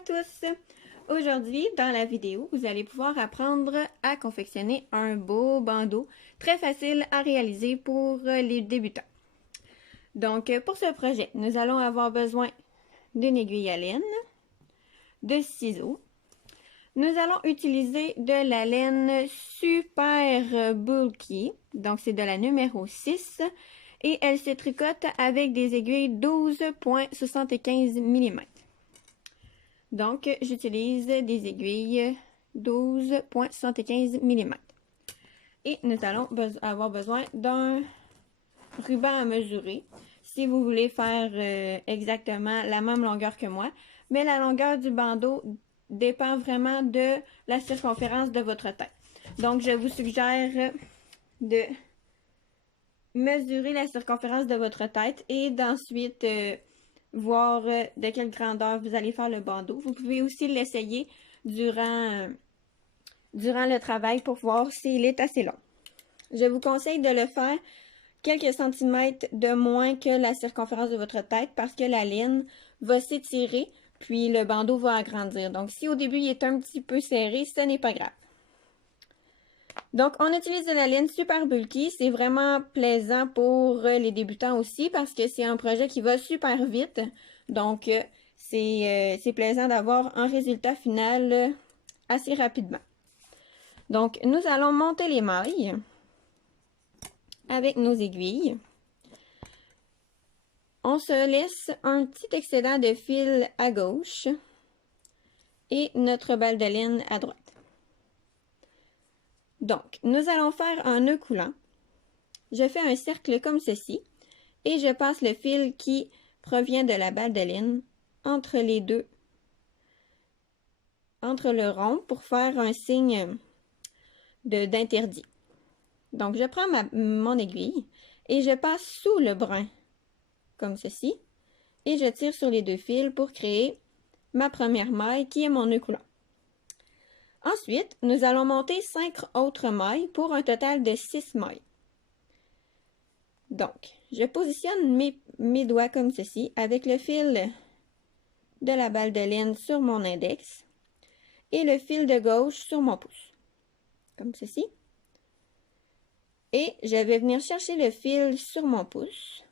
à tous! Aujourd'hui, dans la vidéo, vous allez pouvoir apprendre à confectionner un beau bandeau très facile à réaliser pour les débutants. Donc, pour ce projet, nous allons avoir besoin d'une aiguille à laine, de ciseaux. Nous allons utiliser de la laine super bulky, donc c'est de la numéro 6, et elle se tricote avec des aiguilles 12,75 mm. Donc, j'utilise des aiguilles 12,75 mm. Et nous allons avoir besoin d'un ruban à mesurer si vous voulez faire exactement la même longueur que moi. Mais la longueur du bandeau dépend vraiment de la circonférence de votre tête. Donc, je vous suggère de mesurer la circonférence de votre tête et d'ensuite voir de quelle grandeur vous allez faire le bandeau. Vous pouvez aussi l'essayer durant le travail pour voir s'il est assez long. Je vous conseille de le faire quelques centimètres de moins que la circonférence de votre tête parce que la laine va s'étirer puis le bandeau va agrandir. Donc, si au début il est un petit peu serré, ce n'est pas grave. Donc, on utilise de la laine super bulky. C'est vraiment plaisant pour les débutants aussi parce que c'est un projet qui va super vite. Donc, c'est plaisant d'avoir un résultat final assez rapidement. Donc, nous allons monter les mailles avec nos aiguilles. On se laisse un petit excédent de fil à gauche et notre balle de laine à droite. Donc, nous allons faire un nœud coulant. Je fais un cercle comme ceci et je passe le fil qui provient de la balle de laine entre les deux, entre le rond pour faire un signe d'interdit. Donc, je prends mon aiguille et je passe sous le brin comme ceci et je tire sur les deux fils pour créer ma première maille qui est mon nœud coulant. Ensuite, nous allons monter 5 autres mailles pour un total de 6 mailles. Donc, je positionne mes doigts comme ceci avec le fil de la balle de laine sur mon index et le fil de gauche sur mon pouce, comme ceci. Et je vais venir chercher le fil sur mon pouce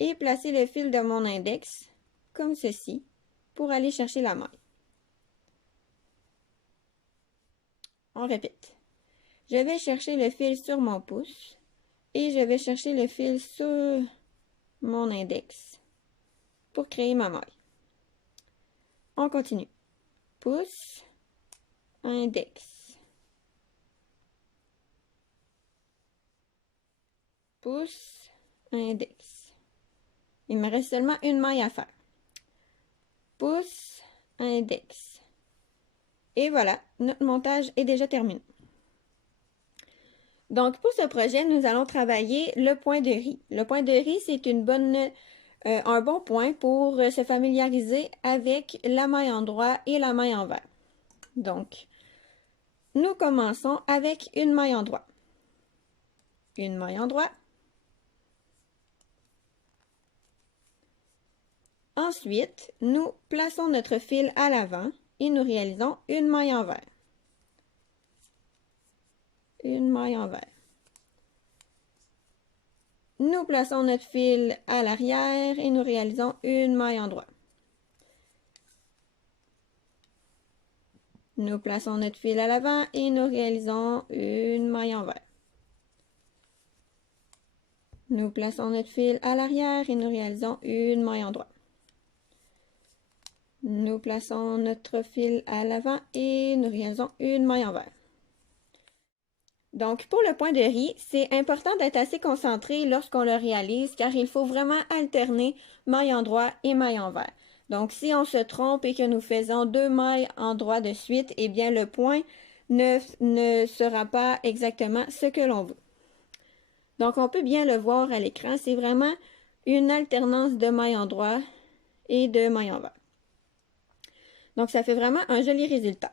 et placer le fil de mon index comme ceci pour aller chercher la maille. On répète. Je vais chercher le fil sur mon pouce et je vais chercher le fil sur mon index pour créer ma maille. On continue. Pouce, index. Pouce, index. Il me reste seulement une maille à faire. Pouce, index. Et voilà, notre montage est déjà terminé. Donc, pour ce projet, nous allons travailler le point de riz. Le point de riz, c'est un bon point pour se familiariser avec la maille endroit et la maille envers. Donc, nous commençons avec une maille endroit. Une maille endroit. Ensuite, nous plaçons notre fil à l'avant et nous réalisons une maille envers. Une maille envers. Nous plaçons notre fil à l'arrière et nous réalisons une maille endroit. Nous plaçons notre fil à l'avant et nous réalisons une maille envers. Nous plaçons notre fil à l'arrière et nous réalisons une maille endroit. Nous plaçons notre fil à l'avant et nous réalisons une maille envers. Donc, pour le point de riz, c'est important d'être assez concentré lorsqu'on le réalise car il faut vraiment alterner maille endroit et maille envers. Donc, si on se trompe et que nous faisons 2 mailles endroit de suite, eh bien, le point ne sera pas exactement ce que l'on veut. Donc, on peut bien le voir à l'écran, c'est vraiment une alternance de maille endroit et de maille envers. Donc, ça fait vraiment un joli résultat.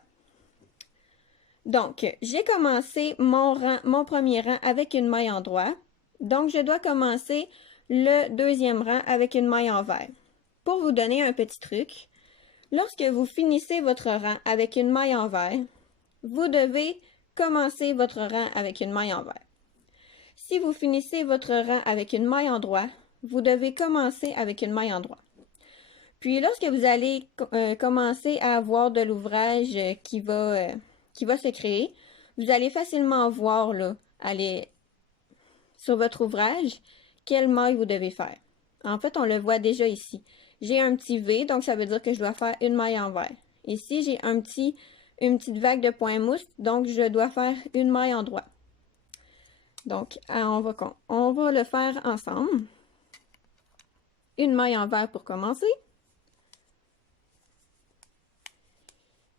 Donc, j'ai commencé mon premier rang avec une maille endroit. Donc, je dois commencer le deuxième rang avec une maille envers. Pour vous donner un petit truc, Lorsque vous finissez votre rang avec une maille envers, vous devez commencer votre rang avec une maille envers. Si vous finissez votre rang avec une maille en droit, vous devez commencer avec une maille en droit. Puis lorsque vous allez commencer à avoir de l'ouvrage qui va se créer, vous allez facilement voir là, sur votre ouvrage quelle maille vous devez faire. En fait, on le voit déjà ici. J'ai un petit V, donc ça veut dire que je dois faire une maille envers. Ici, j'ai une petite vague de point mousse, donc je dois faire une maille en droit. Donc, on va le faire ensemble. Une maille envers pour commencer.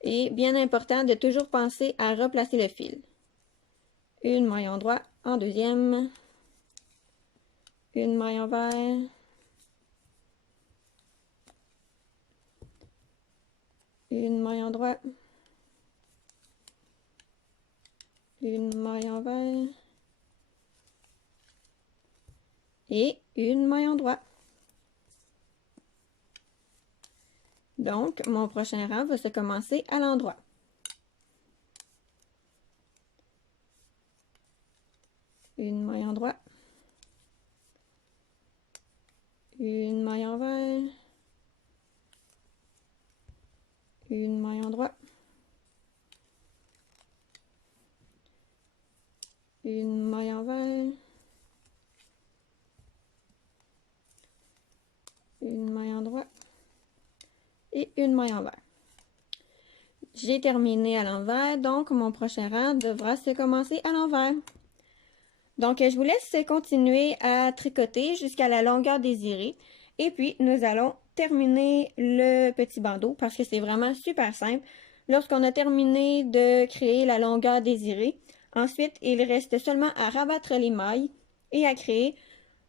Et bien important de toujours penser à replacer le fil. Une maille en droit en deuxième. Une maille envers. Une maille en droit. Une maille envers. Et une maille en droit. Donc, mon prochain rang va se commencer à l'endroit. Une maille en droit. Une maille envers. Une maille en droit. Une maille envers. Une maille en droit. Et une maille envers. J'ai terminé à l'envers, donc mon prochain rang devra se commencer à l'envers. Donc, je vous laisse continuer à tricoter jusqu'à la longueur désirée. Et puis, nous allons terminer le petit bandeau parce que c'est vraiment super simple. Lorsqu'on a terminé de créer la longueur désirée, ensuite, il reste seulement à rabattre les mailles et à créer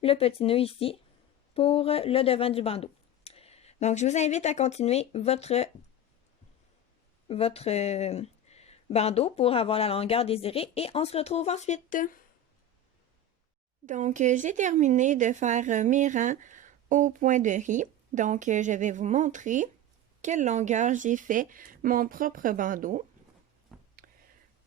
le petit nœud ici pour le devant du bandeau. Donc, je vous invite à continuer votre bandeau pour avoir la longueur désirée et on se retrouve ensuite. Donc, j'ai terminé de faire mes rangs au point de riz. Donc, je vais vous montrer quelle longueur j'ai fait mon propre bandeau.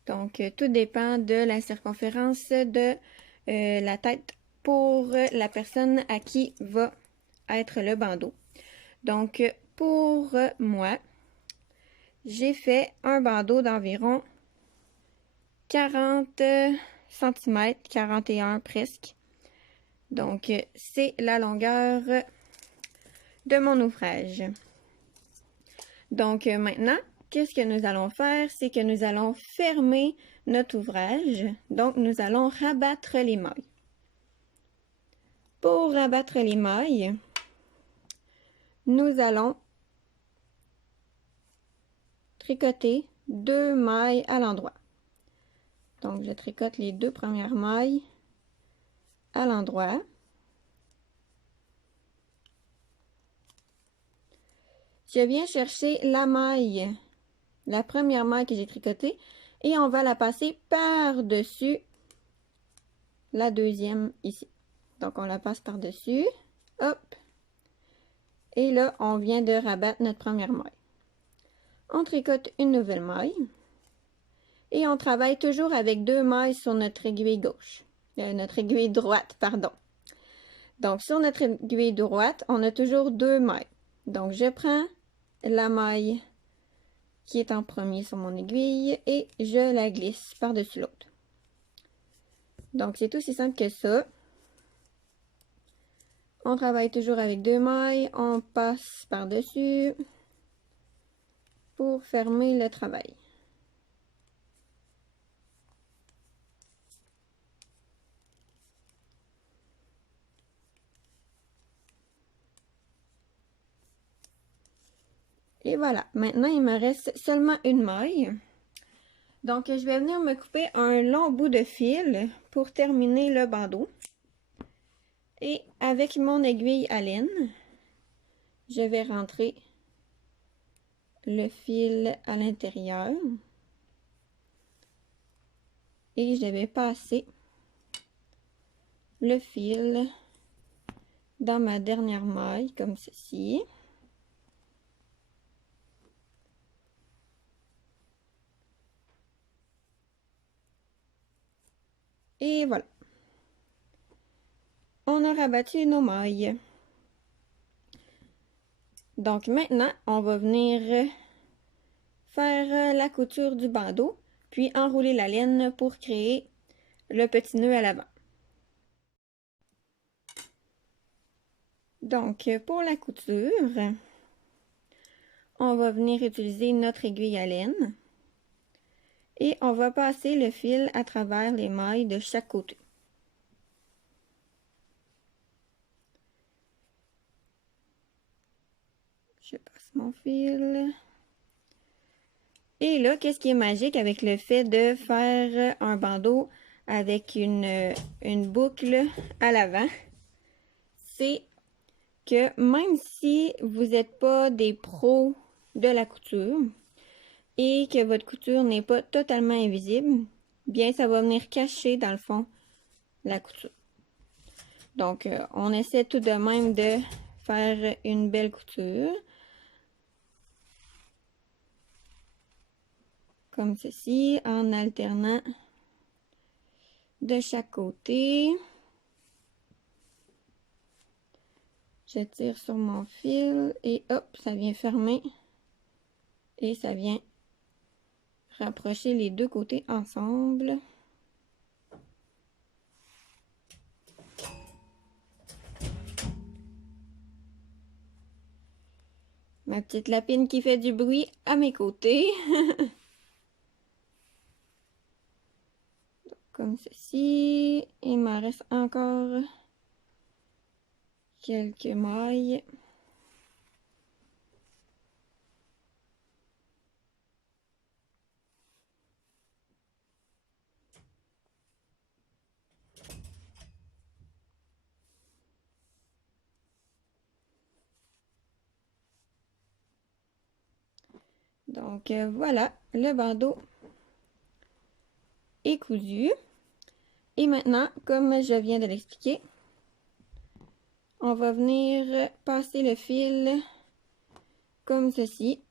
Donc, tout dépend de la circonférence de la tête pour la personne à qui va être le bandeau. Donc, pour moi, j'ai fait un bandeau d'environ 40 cm, 41 presque. Donc, c'est la longueur de mon ouvrage. Donc, maintenant, qu'est-ce que nous allons faire? C'est que nous allons fermer notre ouvrage. Donc, nous allons rabattre les mailles. Pour rabattre les mailles, nous allons tricoter 2 mailles à l'endroit. Donc, je tricote les 2 premières mailles à l'endroit. Je viens chercher la maille, la première maille que j'ai tricotée, et on va la passer par-dessus la deuxième ici. Donc, on la passe par-dessus. Hop! Et là, on vient de rabattre notre première maille. On tricote une nouvelle maille. Et on travaille toujours avec 2 mailles sur notre aiguille gauche. Notre aiguille droite, pardon. Donc, sur notre aiguille droite, on a toujours 2 mailles. Donc, je prends la maille qui est en premier sur mon aiguille et je la glisse par-dessus l'autre. Donc, c'est aussi simple que ça. On travaille toujours avec 2 mailles, on passe par-dessus pour fermer le travail. Et voilà, maintenant il me reste seulement une maille. Donc, je vais venir me couper un long bout de fil pour terminer le bandeau. Et avec mon aiguille à laine, je vais rentrer le fil à l'intérieur. Et je vais passer le fil dans ma dernière maille, comme ceci. Et voilà. On a rabattu nos mailles. Donc maintenant, on va venir faire la couture du bandeau, puis enrouler la laine pour créer le petit nœud à l'avant. Donc pour la couture, on va venir utiliser notre aiguille à laine et on va passer le fil à travers les mailles de chaque côté. Je passe mon fil. Et là, qu'est-ce qui est magique avec le fait de faire un bandeau avec une boucle à l'avant? C'est que même si vous n'êtes pas des pros de la couture et que votre couture n'est pas totalement invisible, bien ça va venir cacher dans le fond la couture. Donc, on essaie tout de même de faire une belle couture. Comme ceci, en alternant de chaque côté. Je tire sur mon fil et hop, ça vient fermer. Et ça vient rapprocher les deux côtés ensemble. Ma petite lapine qui fait du bruit à mes côtés. Comme ceci. Il m'en reste encore quelques mailles. Donc voilà, le bandeau est cousu. Et maintenant, comme je viens de l'expliquer, on va venir passer le fil comme ceci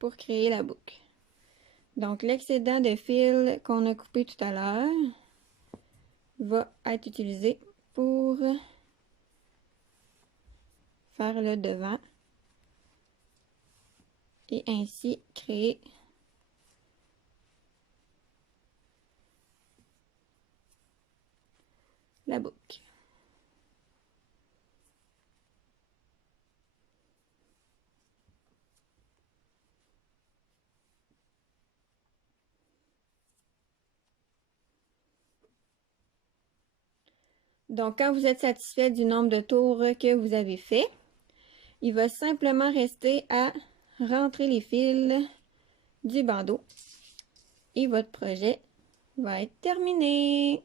pour créer la boucle. Donc l'excédent de fil qu'on a coupé tout à l'heure va être utilisé pour faire le devant et ainsi créer la boucle. Donc, quand vous êtes satisfait du nombre de tours que vous avez fait, il va simplement rester à rentrer les fils du bandeau et votre projet va être terminé.